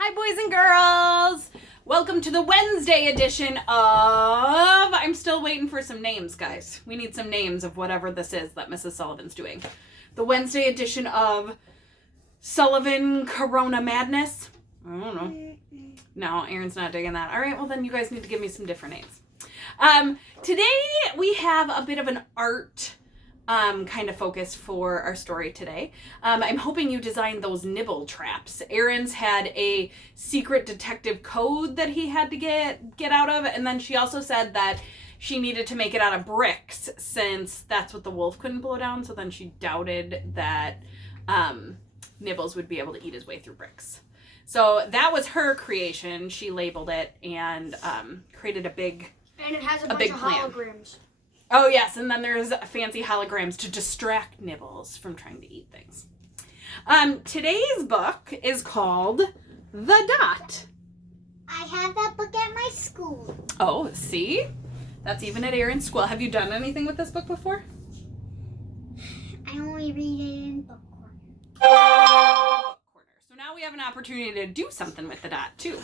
Hi, boys and girls! Welcome to the Wednesday edition of... I'm still waiting for some names, guys. We need some names of whatever this is that Mrs. Sullivan's doing. The Wednesday edition of Sullivan Corona Madness. I don't know. No, Aaron's not digging that. All right, well then you guys need to give me some different names. Today we have a bit of an art kind of focus for our story today. I'm hoping you designed those nibble traps. Aaron's had a secret detective code that he had to get out of, and then she also said that she needed to make it out of bricks since that's what the wolf couldn't blow down, so then she doubted that Nibbles would be able to eat his way through bricks. So that was her creation. She labeled it and created a big And it has a bunch of holograms. Oh, yes, and then there's fancy holograms to distract Nibbles from trying to eat things. Today's book is called The Dot. I have that book at my school. Oh, see? That's even at Aaron's school. Have you done anything with this book before? I only read it in book corner. So now we have an opportunity to do something with The Dot, too.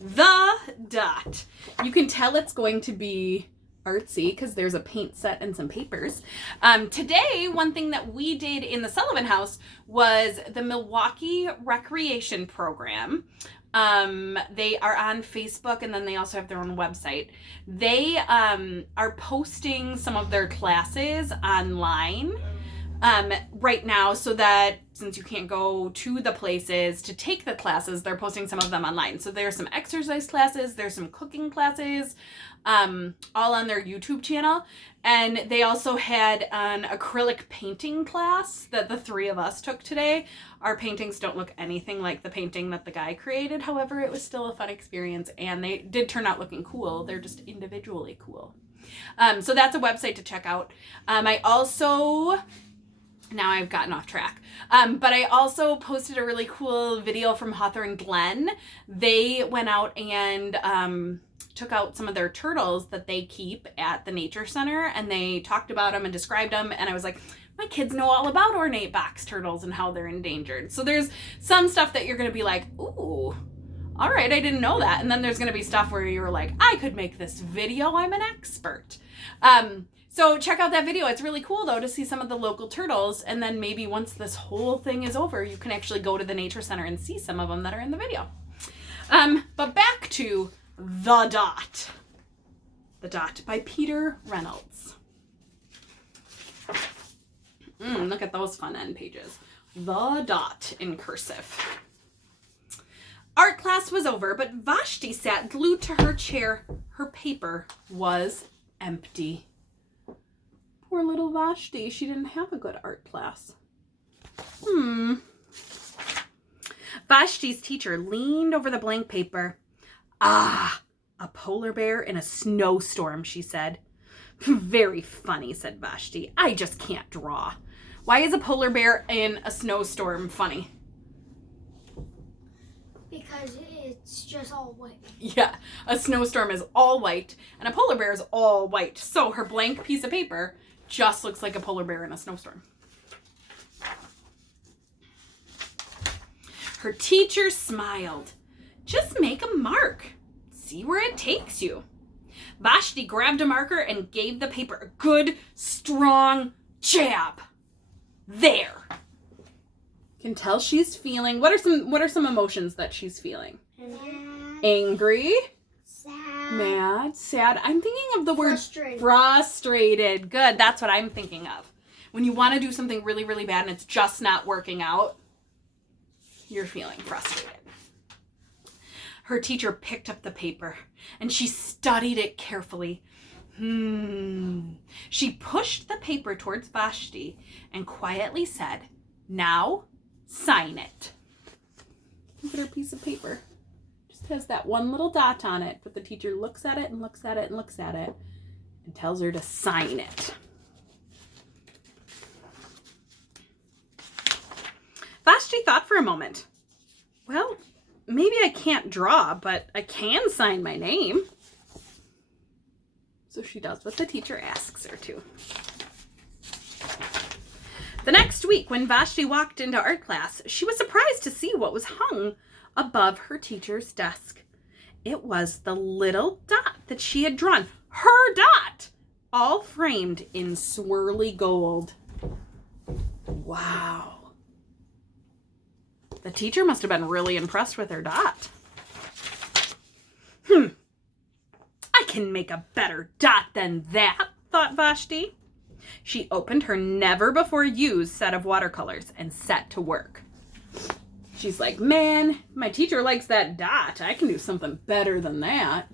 The Dot. You can tell it's going to be artsy because there's a paint set and some papers. Today, one thing that we did in the Sullivan house was the Milwaukee Recreation Program. They are on Facebook, and then they also have their own website. They are posting some of their classes online right now, so that since you can't go to the places to take the classes, they're posting some of them online. So there's some exercise classes, there's some cooking classes, all on their YouTube channel. And they also had an acrylic painting class that the three of us took today. Our paintings don't look anything like the painting that the guy created. However, it was still a fun experience, and they did turn out looking cool. They're just individually cool. So that's a website to check out. Now I've gotten off track. But I also posted a really cool video from Hawthorne Glen. They went out and took out some of their turtles that they keep at the nature center, and they talked about them and described them, and I was like, my kids know all about ornate box turtles and how they're endangered. So there's some stuff that you're going to be like, ooh, all right, I didn't know that. And then there's going to be stuff where you're like, I could make this video, I'm an expert. So check out that video. It's really cool, though, to see some of the local turtles. And then maybe once this whole thing is over, you can actually go to the nature center and see some of them that are in the video. But back to The Dot. The Dot by Peter Reynolds. Look at those fun end pages. The Dot in cursive. Art class was over, but Vashti sat glued to her chair. Her paper was empty. Poor little Vashti. She didn't have a good art class. Vashti's teacher leaned over the blank paper. Ah, a polar bear in a snowstorm, she said. Very funny, said Vashti. I just can't draw. Why is a polar bear in a snowstorm funny? Because it's just all white. Yeah, a snowstorm is all white, and a polar bear is all white. So her blank piece of paper just looks like a polar bear in a snowstorm. Her teacher smiled. Just make a mark. See where it takes you. Vashti grabbed a marker and gave the paper a good, strong jab. There. Can tell she's feeling. What are some emotions that she's feeling? Angry. Mad, sad. I'm thinking of the word frustrated. Good. That's what I'm thinking of. When you want to do something really, really bad and it's just not working out, you're feeling frustrated. Her teacher picked up the paper and she studied it carefully. She pushed the paper towards Vashti and quietly said, now sign it. Look at her piece of paper. Has that one little dot on it, but the teacher looks at it and looks at it and looks at it and tells her to sign it. Vashti thought for a moment. Well, maybe I can't draw, but I can sign my name. So she does what the teacher asks her to. The next week, when Vashti walked into art class, she was surprised to see what was hung above her teacher's desk. It was the little dot that she had drawn. Her dot! All framed in swirly gold. Wow. The teacher must have been really impressed with her dot. I can make a better dot than that, thought Vashti. She opened her never-before-used set of watercolors and set to work. She's like, man, my teacher likes that dot. I can do something better than that.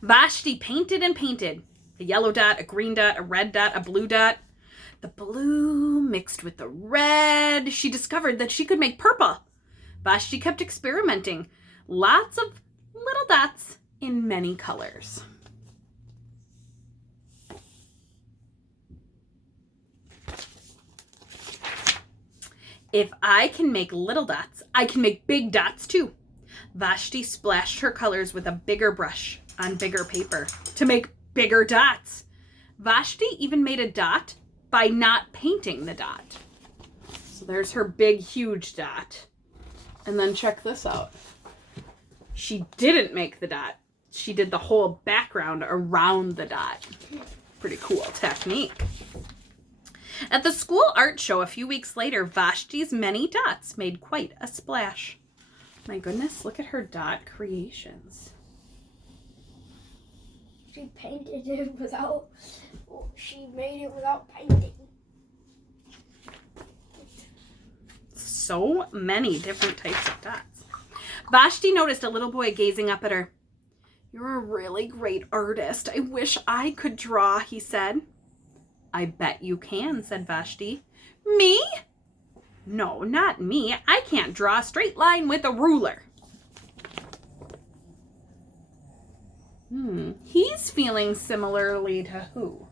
Vashti painted and painted. A yellow dot, a green dot, a red dot, a blue dot. The blue mixed with the red. She discovered that she could make purple. Vashti kept experimenting. Lots of little dots in many colors. If I can make little dots, I can make big dots too. Vashti splashed her colors with a bigger brush on bigger paper to make bigger dots. Vashti even made a dot by not painting the dot. So there's her big, huge dot. And then check this out. She didn't make the dot. She did the whole background around the dot. Pretty cool technique. At the school art show a few weeks later, Vashti's many dots made quite a splash. My goodness, look at her dot creations. She painted it she made it without painting. So many different types of dots. Vashti noticed a little boy gazing up at her. You're a really great artist. I wish I could draw, he said. I bet you can, said Vashti. Me? No, not me. I can't draw a straight line with a ruler. He's feeling similarly to who?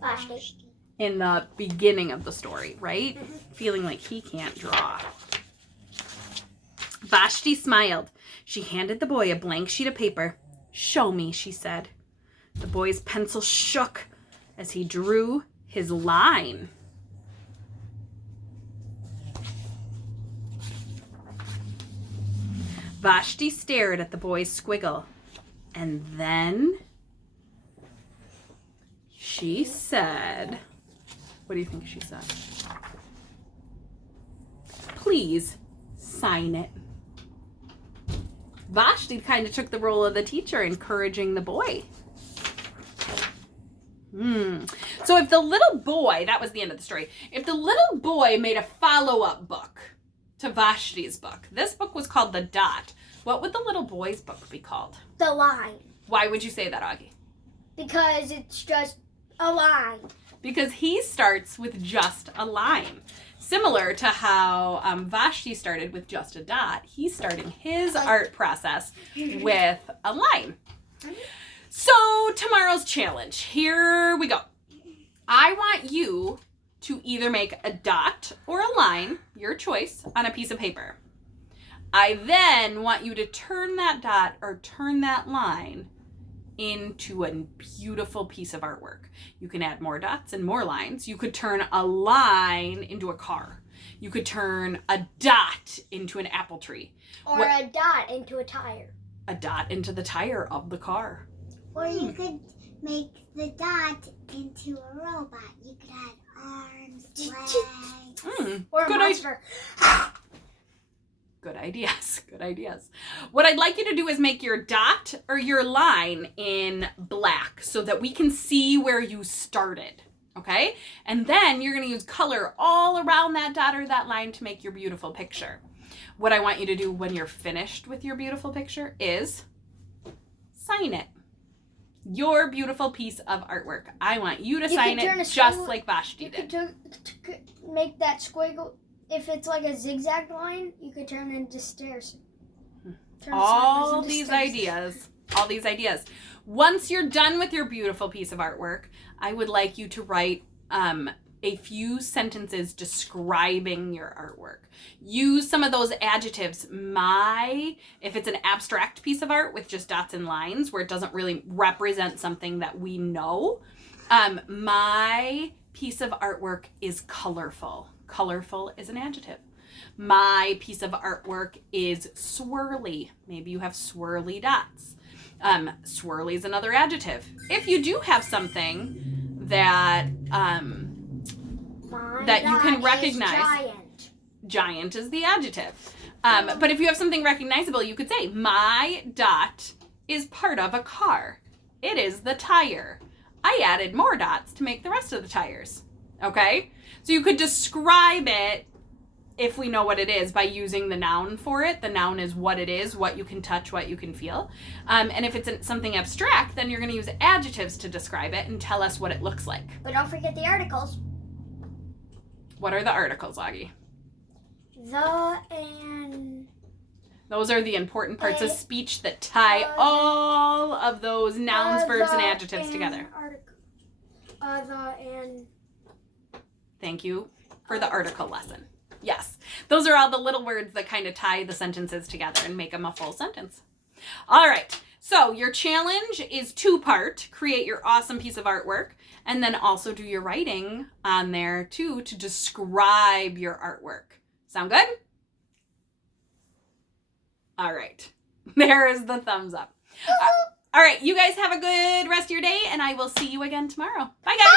Vashti. In the beginning of the story, right? Feeling like he can't draw. Vashti smiled. She handed the boy a blank sheet of paper. Show me, she said. The boy's pencil shook as he drew his line. Vashti stared at the boy's squiggle, and then she said, what do you think she said? Please sign it. Vashti kind of took the role of the teacher, encouraging the boy. So if the little boy, that was the end of the story, if the little boy made a follow-up book to Vashti's book, this book was called The Dot, what would the little boy's book be called? The Line. Why would you say that, Augie? Because it's just a line. Because he starts with just a line. Similar to how Vashti started with just a dot, he's starting his art process with a line. So, tomorrow's challenge. Here we go. I want you to either make a dot or a line, your choice, on a piece of paper. I then want you to turn that dot or turn that line into a beautiful piece of artwork. You can add more dots and more lines. You could turn a line into a car. You could turn a dot into an apple tree. Or a dot into a tire. A dot into the tire of the car. Or you could make the dot into a robot. You could add arms, legs. Or a monster. Good ideas. Good ideas. What I'd like you to do is make your dot or your line in black so that we can see where you started. Okay? And then you're going to use color all around that dot or that line to make your beautiful picture. What I want you to do when you're finished with your beautiful picture is sign it. Your beautiful piece of artwork. I want you to sign it just like Vashti did. You could make that squiggle. If it's like a zigzag line, you could turn it into stairs. All these ideas. Once you're done with your beautiful piece of artwork, I would like you to write a few sentences describing your artwork. Use some of those adjectives. If it's an abstract piece of art with just dots and lines where it doesn't really represent something that we know, My piece of artwork is colorful. Colorful is an adjective. My piece of artwork is swirly. Maybe you have swirly dots. Swirly is another adjective. If you do have something that that you can recognize, giant is the adjective. But if you have something recognizable, you could say, my dot is part of a car. It is the tire. I added more dots to make the rest of the tires. Okay? So you could describe it, if we know what it is, by using the noun for it. The noun is what it is, what you can touch, what you can feel. And if it's something abstract, then you're going to use adjectives to describe it and tell us what it looks like. But don't forget the articles. What are the articles, Augie? The and... Those are the important parts of speech that tie all of those nouns, verbs, and adjectives together. The and... Thank you for the article lesson. Yes, those are all the little words that kind of tie the sentences together and make them a full sentence. All right, so your challenge is 2-part. Create your awesome piece of artwork, and then also do your writing on there too to describe your artwork. Sound good? All right, there is the thumbs up. All right, you guys have a good rest of your day, and I will see you again tomorrow. Bye, guys.